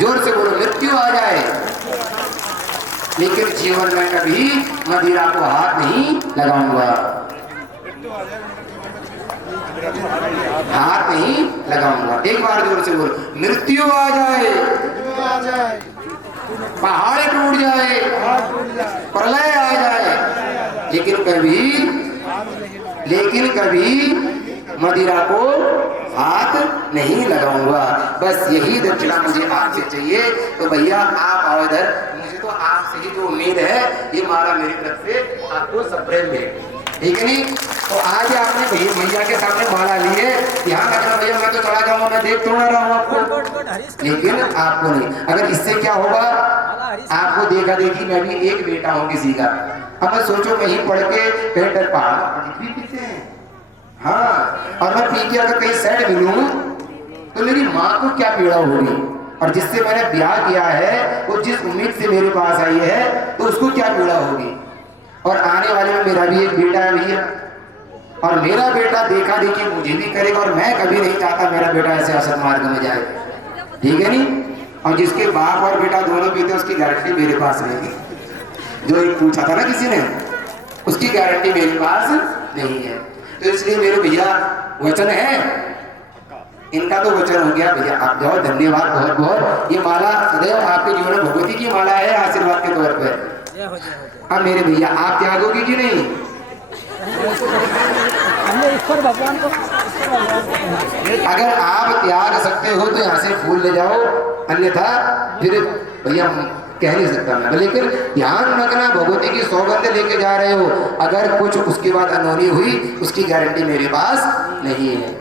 जोर से बोलो, मृत्यु आ जाए लेकिन जीवन में कभी मदिरा को हाथ नहीं लगाऊंगा, हाथ नहीं लगाऊंगा। एक बार जोर से बोलो, मृत्यु आ जाए, पहाड़ टूट जाए, प्रलय आ जाए, लेकिन कभी मदिरा को हाथ नहीं लगाऊंगा। बस यही दक्षिणा मुझे आपसे चाहिए। तो भैया आप आओ इधर, मुझे तो आपसे ही जो उम्मीद है ये माला मेरी तरफ से आपको सप्रेम में, ठीक है नहीं? तो आज आपने भैया के सामने माला ली है, ध्यान रखना भैया, मैं तो चला जाऊंगा, मैं देख थोड़ा रहा हूँ आपको, लेकिन आपको नहीं। अगर इससे क्या होगा, आपको देखा देखी मैं भी एक बेटा हूँ किसी का। अब मैं सोचो मैं ही पढ़ के पेंटर पहाड़ भी पीते हैं, हाँ, और मैं पी के अगर कहीं सेट मिलूं तो मेरी माँ को क्या पीड़ा होगी, और जिससे मैंने ब्याह किया है वो जिस उम्मीद से मेरे पास आई है तो उसको क्या पीड़ा होगी। और आने वाले में मेरा भी एक बेटा है भैया, और मेरा बेटा देखा देखी मुझे भी करेगा, और मैं कभी नहीं चाहता मेरा बेटा ऐसे असत मार्ग में जाए, ठीक है नहीं? और जिसके बाप और बेटा दोनों पीते उसकी गारंटी मेरे पास रहेगी। जो एक पूछा था ना किसी ने, उसकी गारंटी मेरे पास नहीं है। तो इसलिए मेरे भैया वचन है, इनका तो वचन हो गया भैया, आप जाओ, धन्यवाद बहुत बहुत। ये माला सदैव आपके जीवन में भगवती की माला है आशीर्वाद के तौर पर। अब मेरे भैया आप त्यागोगे कि नहीं? भगवान को अगर आप त्याग सकते हो तो यहाँ से फूल ले जाओ, अन्यथा फिर भैया कह नहीं सकता मैं। लेकिन ध्यान रखना, भगवती की सौगंध लेके जा रहे हो, अगर कुछ उसके बाद अनहोनी हुई उसकी गारंटी मेरे पास नहीं है,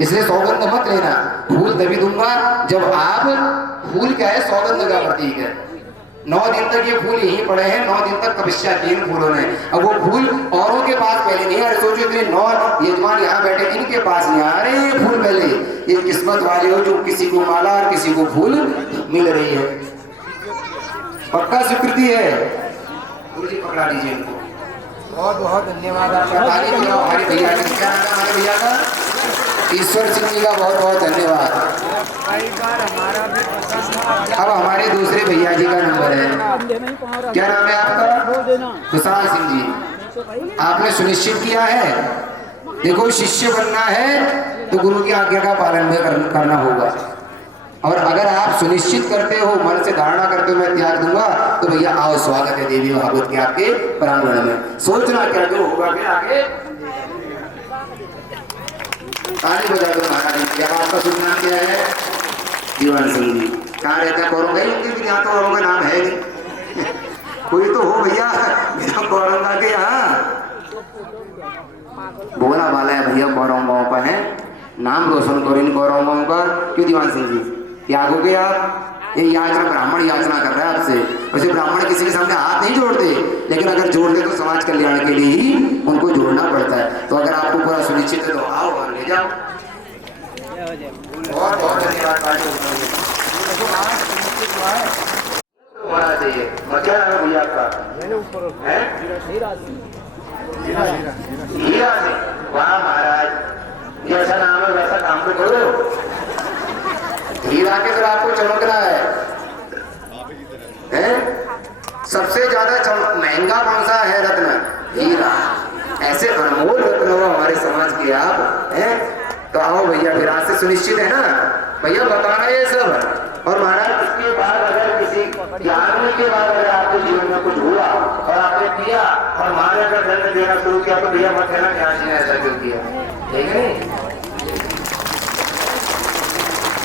इसलिए सौगंध मत लेना। फूल तभी दूंगा जब आप, फूल क्या है, सौगंध का प्रतीक है। 9 दिन तक ये फूल यहीं पड़े हैं, 9 दिन तक तपस्या की इन फूलों ने। अब वो फूल औरों के पास पहले नहीं आ रहे, सोचो इतने 9 यजमान यहाँ बैठे, इनके पास नहीं आ रहे ये फूल पहले। ये किस्मत वाले हो जो किसी को माला और किसी को फूल मिल रही है, पक्का स्वीकृति है। गुरु जी पकड़ा दीजिए इनको। बहुत बहुत धन्यवाद हमारे भैया का, क्या नाम है हमारे भैया का? ईश्वर सिंह जी का बहुत बहुत धन्यवाद। अब हमारे दूसरे भैया जी का नंबर है, क्या नाम है आपका? विशाल सिंह जी। आपने सुनिश्चित किया है, देखो शिष्य बनना है तो गुरु की आज्ञा का पालन में करना होगा, और अगर आप सुनिश्चित करते हो, मन से धारणा करते हो मैं त्याग दूंगा, तो भैया आओ, स्वागत है देवी भागवत के आपके प्रांगण में। सोचना क्या जो होगा फिर आगे, ताली बजा दो महाराज। क्या आपका शुभ नाम क्या है? जीवन सिंह जी। कहाँ रहता है? कौरंगा ही होंगे, यहाँ तो औरों का नाम है नहीं। कोई तो हो भैया मेरा कौरंगा के यहाँ बोला वाला है भैया, कौरंगाओं का है, नाम रोशन करो इन कौरंगाओं का। क्यों दीवान सिंह जी त्याग हो गए आप? ये याचना, ब्राह्मण याचना कर रहा है आपसे। वैसे ब्राह्मण किसी के सामने हाथ नहीं जोड़ते, लेकिन अगर जोड़ते तो समाज कल्याण के लिए ही उनको जोड़ना पड़ता है। तो अगर आपको पूरा सुनिश्चित है तो आओ और ले जाओ। बहुत बहुत धन्यवाद। क्या नाम है भैया आपका? हीरा सिंह। वाह महाराज, जैसा नाम है वैसा काम तो करो। हीरा के फिर आपको चमकना है? सबसे ज्यादा महंगा कौन सा है रत्न? हीरा। ऐसे अनमोल रत्न हो हमारे समाज के आप हैं। तो आओ भैया, फिर आज से सुनिश्चित है ना भैया, बताना ये सब। और महाराज इसके बाद अगर किसी त्यागने के बाद अगर आपके जीवन में कुछ हुआ और आपने किया और मारे का दंड देना शुरू किया तो भैया मत कहना क्या ने ऐसा क्यों किया, ठीक है?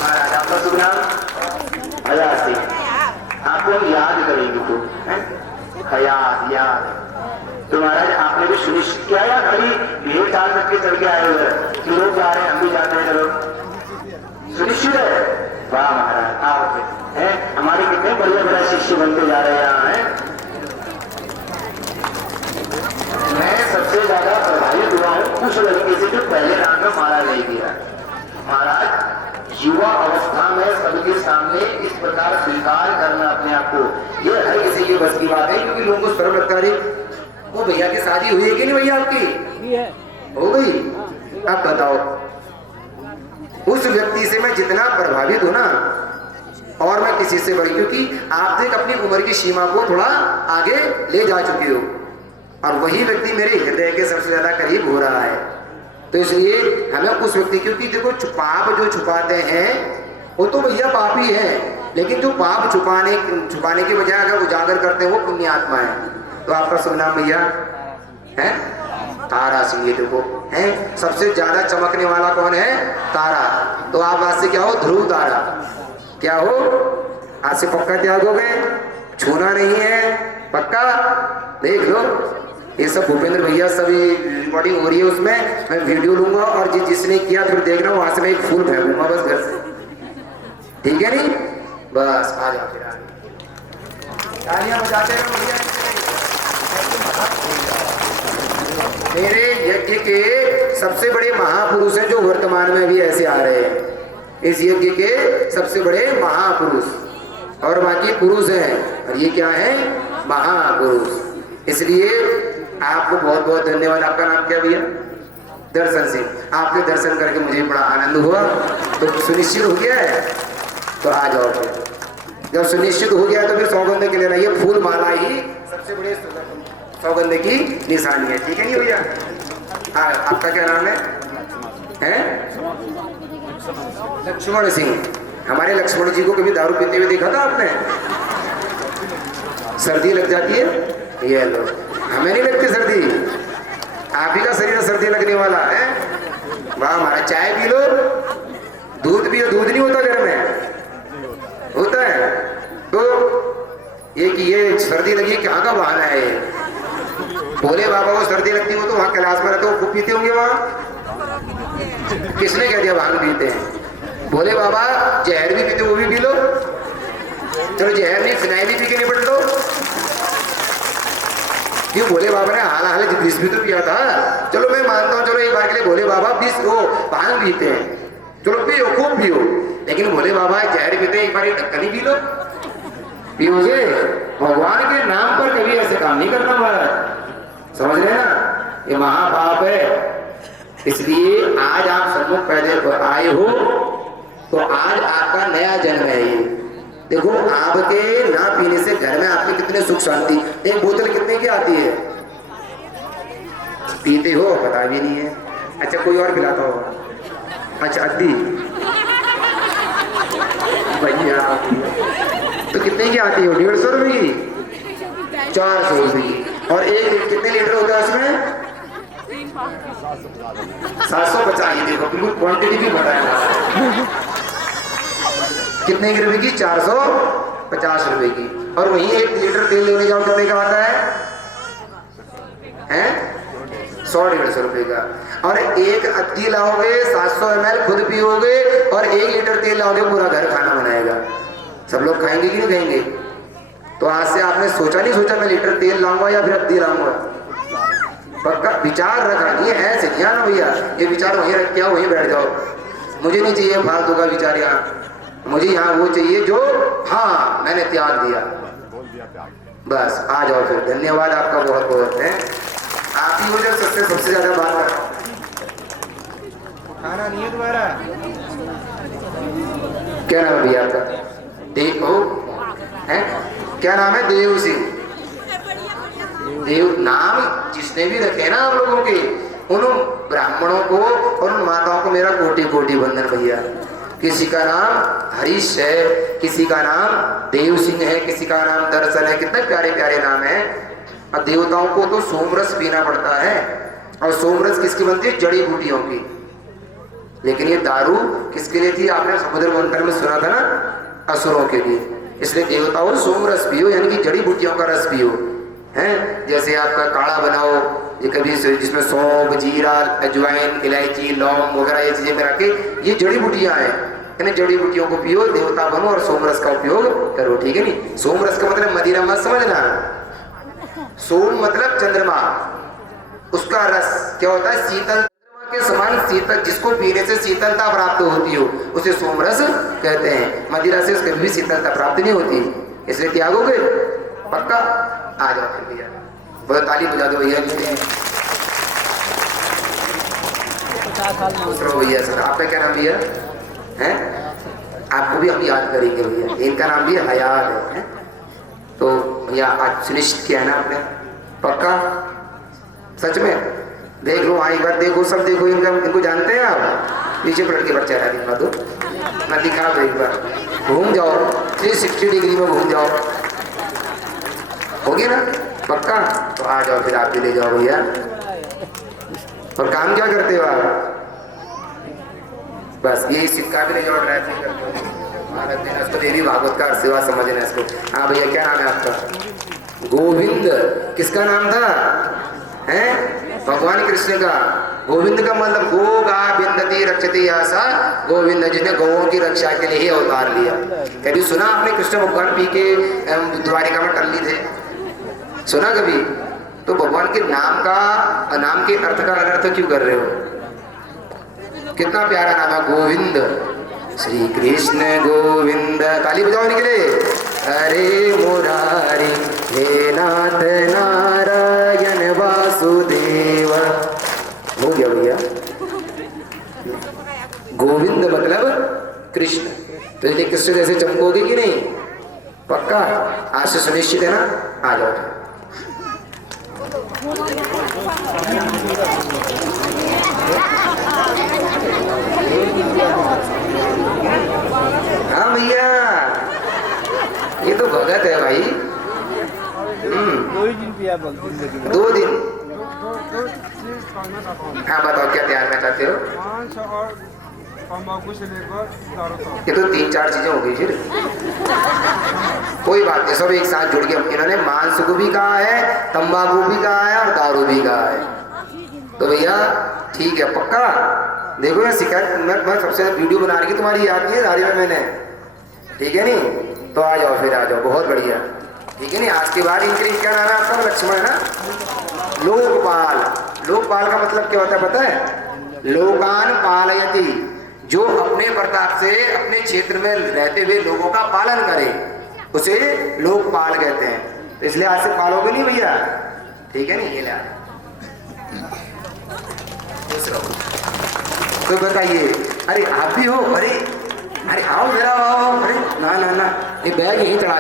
महाराज आपका शुभ नाम? हयात सिंह। आपको हम याद करेंगे तो हयात याद। तो महाराज आपने भी सुनिश्चित किया या खाली भीड़ चाल करके चल के आए उधर कि लोग जा रहे हैं हम भी जाते हैं, चलो सुनिश्चित है? वाह महाराज, आप हैं हमारे कितने बढ़िया बड़ा शिष्य बनते जा रहे हैं यहाँ हैं। मैं सबसे ज्यादा प्रभावित हुआ हूँ उस लड़के से जो पहले रात में मारा नहीं दिया। महाराज युवा अवस्था में सबके सामने इस प्रकार स्वीकार करना अपने आप को, ये हर किसी की बस की बात है, क्योंकि लोगों को शर्म लगता है। वो भैया की शादी हुई है कि नहीं भैया? आपकी हो गई? अब बताओ, उस व्यक्ति से मैं जितना प्रभावित हूं ना, और मैं किसी से बड़ी, क्योंकि आप तक अपनी उम्र की सीमा को थोड़ा आगे ले जा चुके हो और वही व्यक्ति मेरे हृदय के सबसे ज्यादा करीब हो रहा है। तो इसलिए हमें उस व्यक्ति, क्योंकि देखो पाप जो छुपाते हैं वो तो भैया पाप ही है, लेकिन जो पाप छुपाने के बजाय अगर उजागर करते हैं वो पुण्य आत्मा है। तो आपका शुभ नाम भैया है तारा सिंह। ये देखो है सबसे ज्यादा चमकने वाला कौन है? तारा। तो आप आज से क्या हो? ध्रुव तारा। क्या हो? आज से पक्का त्याग हो गए, छूना नहीं है, पक्का। देख लो ये सब भूपेंद्र भैया सभी रिकॉर्डिंग हो रही है, उसमें मैं वीडियो लूंगा और जिसने किया फिर देख रहा हूँ वहां से मैं एक फूल फेंकूंगा बस घर से, ठीक है नहीं? बस आ जाओ फिर तालियां बजाते रहो भैया। मेरे यज्ञ के सबसे बड़े महापुरुष हैं जो वर्तमान में भी ऐसे आ रहे हैं। इस यज्ञ के सबसे बड़े महापुरुष और बाकी पुरुष हैं, और ये क्या है? महापुरुष। इसलिए आपको बहुत बहुत धन्यवाद। आपका नाम क्या भैया? दर्शन सिंह। आपके दर्शन करके मुझे बड़ा आनंद हुआ। तो सुनिश्चित हो गया है तो आ जाओ फिर। जब सुनिश्चित हो गया तो फिर सौगंध के लिए ये फूल माला ही सबसे बड़े सौगंध की निशानी है, ठीक है नहीं भैया? हाँ, आपका क्या नाम है? लक्ष्मण सिंह। हमारे लक्ष्मण जी को कभी दारू पीते हुए देखा था आपने? सर्दी लग जाती है, ये लो। हमें नहीं लगती सर्दी, आप ही का शरीर सर्दी लगने वाला है। वाह, हमारा चाय पी लो, दूध पियो। दूध नहीं होता घर में? होता है। तो ये सर्दी लगी, कहाँ का बहाना है ये? भोले बाबा को सर्दी लगती हो तो वहां कैलाश में रहते हो, खूब पीते होंगे वहां। किसने कह दिया भांग पीते हैं? भोले बाबा जहर भी पीते, वो भी पी लो। चलो जहर नहीं, फिनाइल भी पी के निपट लो। क्यों? भोले बाबा ने हाल विष भी तो पिया था। चलो मैं मानता हूँ, चलो एक बार के लिए भोले बाबा विष वो भांग पीते हैं, चलो पियो, खूब पियो। लेकिन भोले बाबा जहर पीते, एक बार ये ढक्कन ही पी लो। पियोगे? भगवान के नाम पर कभी ऐसे काम नहीं करना महाराज, समझ रहे हैं ना? ये महापाप है। इसलिए आज आप सन्मुख पैदल आए हो तो आज आपका नया जन्म है। ये देखो, आपके ना पीने से घर में आपके कितने सुख शांति। एक बोतल कितने की आती है? पीते हो? पता भी नहीं है। अच्छा, कोई और पिलाता होगा? अच्छा, अद्दी भैया। तो कितने की आती है? 150 रुपए की, 400 रुपए की। और एक कितने लीटर होता है उसमें? 750। ये देखो बिल्कुल क्वांटिटी भी बताया। कितने की रुपए की? 450 रुपए की। और वहीं 1 लीटर तेल लेने जाओ कितने का आता है? 100-150 रुपए का। और एक अद्दी लाओगे 700 ml खुद पियोगे और 1 लीटर तेल लाओगे, पूरा घर खाना बनाएगा। सब लोग खाएंगे कि नहीं खाएंगे? तो आज से आपने सोचा नहीं सोचा मैं लीटर तेल लाऊंगा या फिर अद्दी लाऊंगा? पक्का विचार रखा। ये ऐसे नहीं आना भैया, ये विचार वहीं रख के वहीं बैठ जाओ। मुझे नहीं चाहिए फालतू का विचार यहाँ। मुझे यहाँ वो चाहिए जो हाँ मैंने त्याग दिया। बस आ जाओ फिर। धन्यवाद आपका बहुत बहुत है। आप ही हो जो सबसे ज्यादा बात कर रहा हूँ। खाना नहीं है तुम्हारा? क्या नाम है भैया आपका? देव है? क्या नाम है? देव सिंह। देव नाम जिसने भी रखे ना आप लोगों के, उन ब्राह्मणों को और उन माताओं को मेरा कोटि कोटि वंदन भैया। किसी का नाम हरीश है, किसी का नाम देव सिंह है, किसी का नाम दर्शन है। कितने प्यारे प्यारे नाम है। और देवताओं को तो सोमरस पीना पड़ता है, और सोमरस किसकी बनती है? जड़ी बूटियों की। लेकिन ये दारू किसके लिए थी? आपने समुद्र मंथन में सुना था ना, असुरों के लिए। इसलिए देवताओं सोमरस पियो, यानी कि जड़ी बूटियों का रस पियो। हैं जैसे आपका काढ़ा बनाओ, ये कभी जिसमें सौंफ, जीरा, अजवाइन, इलायची, लौंग वगैरह ये चीजें मिला के, ये जड़ी बूटियां हैं। यानी जड़ी बूटियों को पियो, देवता बनो और सोमरस का उपयोग करो, ठीक है नहीं? सोमरस का मतलब मदिरा मत समझना। सोम मतलब चंद्रमा, उसका रस क्या होता है? शीतल के समान शीतल, जिसको पीने से शीतलता प्राप्त होती हो उसे सोमरस कहते हैं। मदिरा से कभी भी शीतलता प्राप्त नहीं होती, इसलिए त्यागोगे? पक्का? आ जाओ फिर भैया, बहुत ताली बजा दो भैया। भैया सर, आपका क्या नाम भैया है? आपको भी हम याद करेंगे भैया, इनका नाम भी हयात है। तो भैया आज सुनिश्चित किया है ना आपने, पक्का? सच में देख लो, हाँ एक बार देखो, सब देखो, इनको जानते हैं आप? पीछे पलट के बच्चा है, दिखा दो, मैं दिखा दो एक बार, घूम जाओ 360 डिग्री में घूम जाओ, हो गया ना पक्का? तो आ जाओ फिर, आप भी ले जाओ भैया। और काम क्या करते हो आप? बस यही सिक्का भी ले जाओ, ड्राइविंग करते हो, इसको देवी भागवतकार सेवा समझना इसको। हाँ भैया, क्या नाम है आपका? गोविंद। किसका नाम था? हैं? भगवान कृष्ण का। गोविंद का मतलब गो गा बिंदती रक्षती आशा गोविंद, जिसने गौओं की रक्षा के लिए ही अवतार लिया। कभी सुना आपने कृष्ण भगवान पी के द्वारिका में टल्ली थे? सुना कभी? तो भगवान के नाम का, नाम के अर्थ का अनर्थ क्यों कर रहे हो? कितना प्यारा नाम है गोविंद। श्री कृष्ण गोविंद, ताली बजाओ इनके लिए। हरे मुरारी हे नाथ नारायण वासुदेव। हो गया भैया। गोविंद मतलब कृष्ण, तो इसलिए कृष्ण जैसे चमकोगे कि नहीं? पक्का? आज से सुनिश्चित है ना? आ जाओ। हाँ भैया, ये तो भगत है भाई। 2 दिन। हाँ बताओ, क्या तैयार करना चाहते हो? ये तो 3-4 चीजें हो गई फिर। कोई बात नहीं, सब एक साथ जुड़ गए। इन्होंने मांस को भी कहा है, तंबाकू भी कहा है और दारू भी कहा है। तो भैया ठीक है, पक्का? देखो यार, शिकायत मैं सबसे वीडियो बना रही, तुम्हारी याद नहीं है दाढ़ी में मैंने, ठीक है नहीं? तो आ जाओ फिर, आ जाओ, बहुत बढ़िया, ठीक है नहीं? आज के बाद इनके क्या नाम है आपका? लक्ष्मण है ना? लोकपाल। लोकपाल का मतलब क्या होता है पता है? लोकान पालयति, जो अपने प्रताप से अपने क्षेत्र में रहते हुए लोगों का पालन करे, उसे लोकपाल कहते हैं। तो इसलिए आज से पालोगे नहीं भैया, ठीक है नहीं? ये ले तो बताइए। अरे आप भी हो? अरे आओ जरा आओ। अरे ना ना ना, ये बैग यहीं चढ़ा